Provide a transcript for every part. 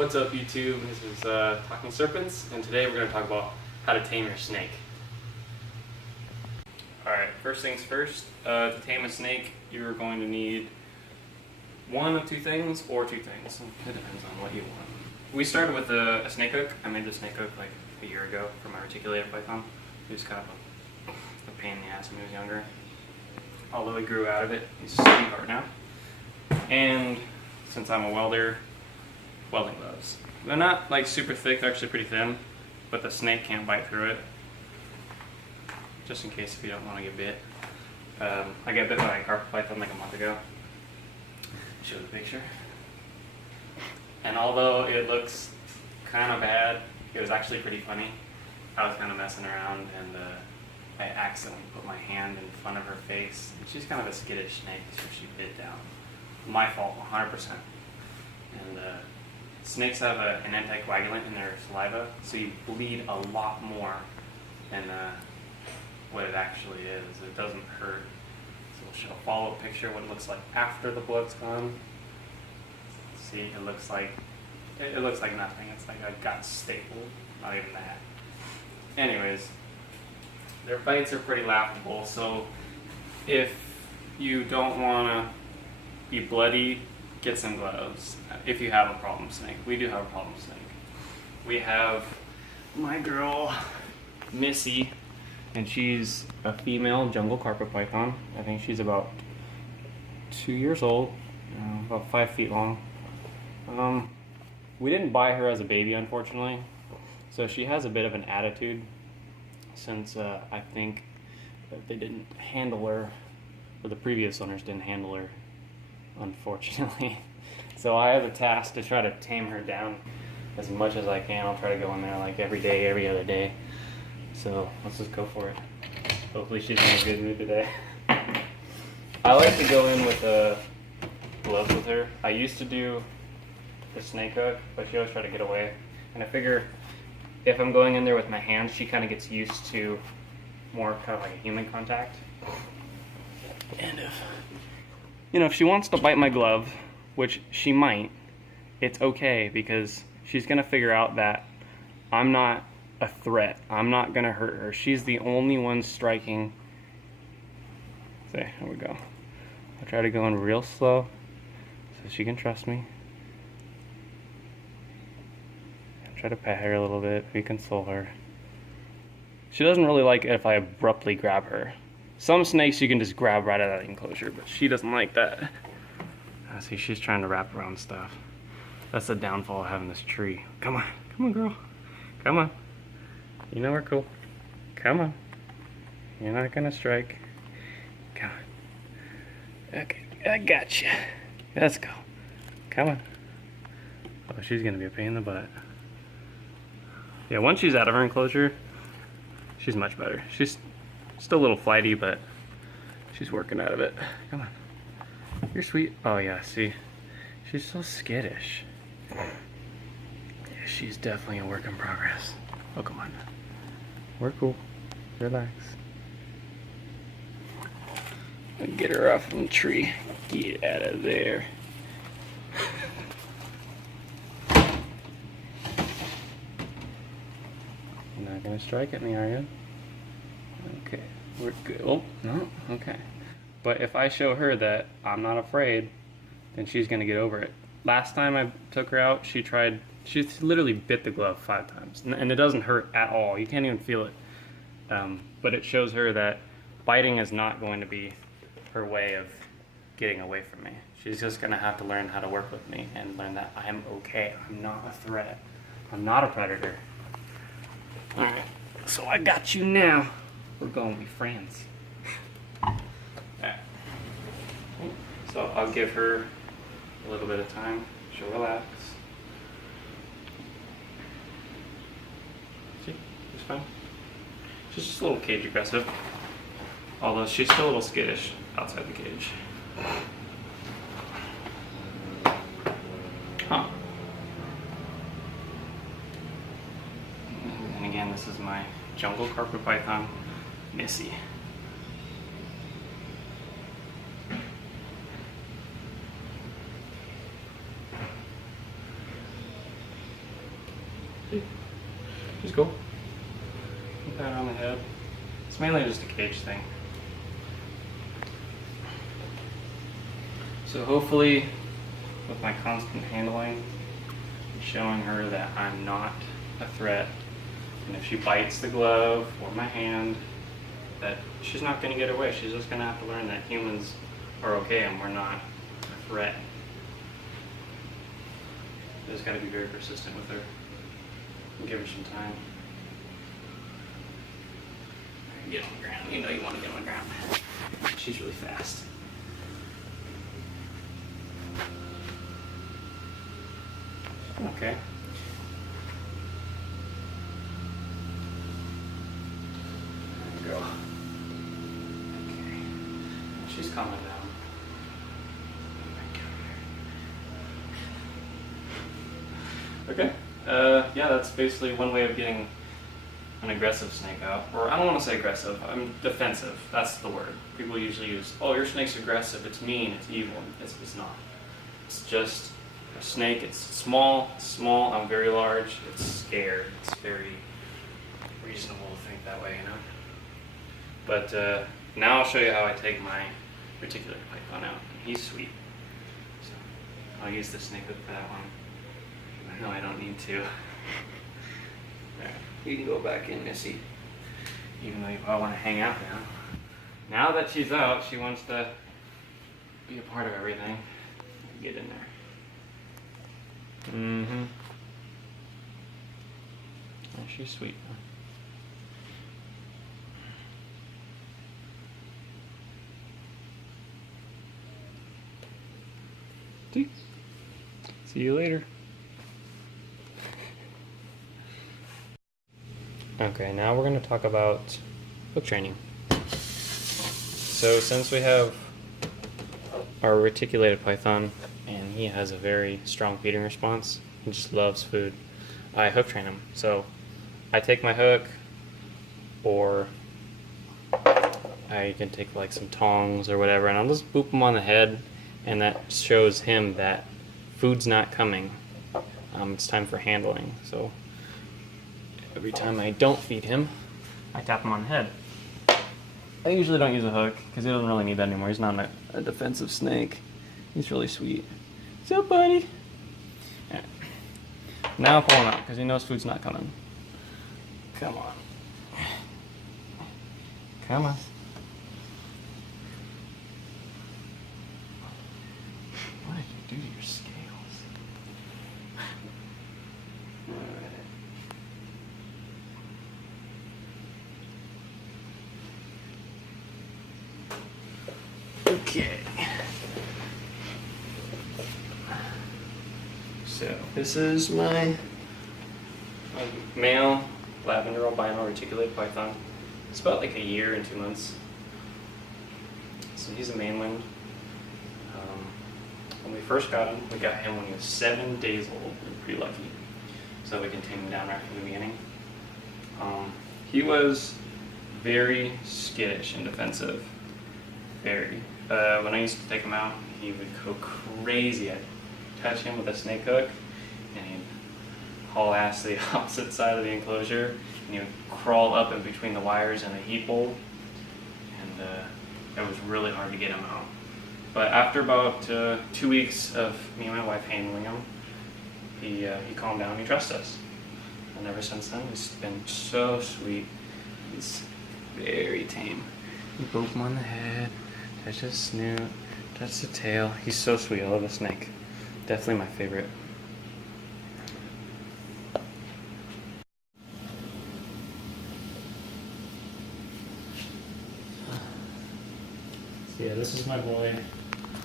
What's up YouTube? This is Talking Serpents, and today we're going to talk about how to tame your snake. Alright, first things first, to tame a snake you're going to need one of two things or two things. It depends on what you want. We started with a snake hook. I made the snake hook like a year ago for my reticulated python. He was kind of a pain in the ass when he was younger. Although he grew out of it, he's a sweetheart now. And since I'm a welder, welding gloves. They're not like super thick, they're actually pretty thin, but the snake can't bite through it. Just in case if you don't want to get bit. I got bit by a carpet python like a month ago. Show the picture. And although it looks kind of bad, it was actually pretty funny. I was kind of messing around and I accidentally put my hand in front of her face. And she's kind of a skittish snake, so she bit down. My fault, 100%. And snakes have an anticoagulant in their saliva, so you bleed a lot more than what it actually is. It doesn't hurt. So we'll show a follow-up picture of what it looks like after the blood's gone. See, it looks like nothing. It's like I got stapled. Not even that. Anyways, their bites are pretty laughable. So if you don't want to be bloody, get some gloves. If you have a problem snake, we do have a problem snake. We have my girl Missy, and she's a female jungle carpet python. I think she's about 2 years old, about 5 feet long. We didn't buy her as a baby, unfortunately, so she has a bit of an attitude since I think that they didn't handle her, or the previous owners didn't handle her, unfortunately. So I have the task to try to tame her down as much as I can. I'll try to go in there like every day, every other day. So let's just go for it. Hopefully she's in a good mood today. I like to go in with gloves with her. I used to do the snake hook, but she always tried to get away. And I figure if I'm going in there with my hands, she kind of gets used to more kind of like a human contact. And if she wants to bite my glove, which she might, it's okay, because she's going to figure out that I'm not a threat. I'm not going to hurt her. She's the only one striking. So here we go. I'll try to go in real slow so she can trust me. I'll try to pet her a little bit, console her. She doesn't really like it if I abruptly grab her. Some snakes you can just grab right out of the enclosure, but she doesn't like that. See, she's trying to wrap around stuff. That's the downfall of having this tree. Come on girl. Come on. You know we're cool. Come on. You're not gonna strike. Come on. Okay, I got you. Let's go. Come on. Oh, she's gonna be a pain in the butt. Yeah, once she's out of her enclosure, she's much better. She's still a little flighty, but she's working out of it. Come on. You're sweet. Oh yeah, see? She's so skittish. Yeah, she's definitely a work in progress. Oh, come on. We're cool. Relax. Get her off from the tree. Get out of there. You're not gonna strike at me, are you? Okay, we're good. Oh, no? Okay. But if I show her that I'm not afraid, then she's gonna get over it. Last time I took her out, she literally bit the glove 5 times. And it doesn't hurt at all. You can't even feel it. But it shows her that biting is not going to be her way of getting away from me. She's just gonna have to learn how to work with me and learn that I'm okay. I'm not a threat. I'm not a predator. Alright, so I got you now. We're gonna be friends. So I'll give her a little bit of time. She'll relax. See? She's fine. She's just a little cage aggressive. Although she's still a little skittish outside the cage. Huh. And again, this is my jungle carpet python, Missy. She's cool. Pat on the head. It's mainly just a cage thing. So hopefully, with my constant handling, I'm showing her that I'm not a threat. And if she bites the glove or my hand, that she's not going to get away. She's just going to have to learn that humans are okay and we're not a threat. I just got to be very persistent with her and give her some time. Get on the ground. You know you want to get on the ground. She's really fast. Okay. There you go. Okay. She's calming down. Okay. Yeah, that's basically one way of getting an aggressive snake out. Or I don't want to say aggressive, I'm defensive. That's the word. People usually use, oh, your snake's aggressive, it's mean, it's evil. It's not. It's just a snake. It's small, I'm very large, it's scared. It's very reasonable to think that way, you know? But now I'll show you how I take my reticular python out. He's sweet. So I'll use the snake hook for that one. No, I don't need to. There. You can go back in, Missy. Even though you probably want to hang out now. Now that she's out, she wants to be a part of everything. Get in there. Mm-hmm. Oh, she's sweet. See you later. Okay, now we're going to talk about hook training. So since we have our reticulated python and he has a very strong feeding response, he just loves food, I hook train him. So I take my hook, or I can take like some tongs or whatever, and I'll just boop him on the head, and that shows him that food's not coming. It's time for handling. So every time I don't feed him, I tap him on the head. I usually don't use a hook because he doesn't really need that anymore. He's not a defensive snake. He's really sweet. What's up, buddy? Yeah. Now I'll pull him out because he knows food's not coming. Come on. Come on. What did you do to your scales? Okay. So this is my male lavender albino reticulated python. It's about like a year and 2 months. So he's a mainland. When we first got him, we got him when he was 7 days old. We were pretty lucky. So we can tame him down right from the beginning. He was very skittish and defensive. Very. When I used to take him out, he would go crazy. I'd touch him with a snake hook, and he'd haul ass to the opposite side of the enclosure, and he would crawl up in between the wires and the heat bowl, and it was really hard to get him out. But after about 2 weeks of me and my wife handling him, he calmed down, he trusted us. And ever since then, he's been so sweet. He's very tame. You boop him on the head, touch his snoot, touch the tail. He's so sweet. I love the snake. Definitely my favorite. So yeah, this is my boy.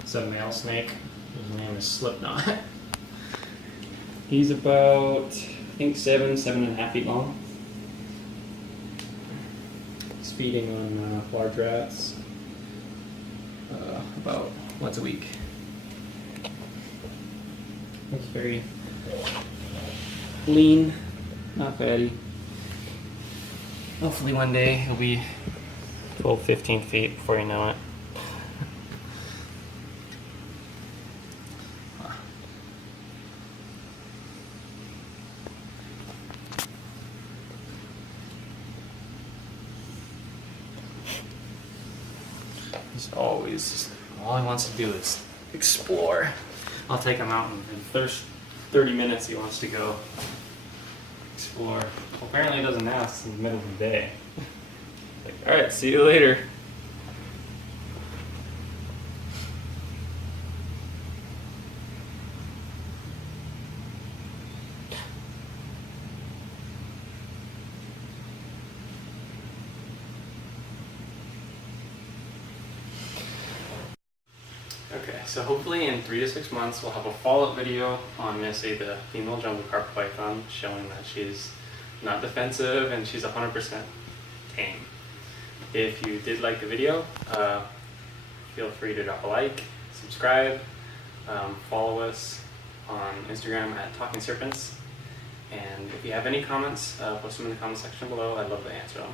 It's a male snake. His name is Slipknot. He's about, I think, 7.5 feet long. He's feeding on large rats about once a week. He's very lean, not fatty. Hopefully one day he'll be 12, 15 feet before you know it. As always, all he wants to do is explore. I'll take him out in 30 minutes. He wants to go explore. Well, apparently he doesn't now. It's in the middle of the day. Like, all right, see you later. Okay, so hopefully in 3 to 6 months we'll have a follow-up video on Missy, the female jungle carpet python, showing that she's not defensive and she's 100% tame. If you did like the video, feel free to drop a like, subscribe, follow us on Instagram at Talking Serpents, and if you have any comments, post them in the comment section below. I'd love to answer them.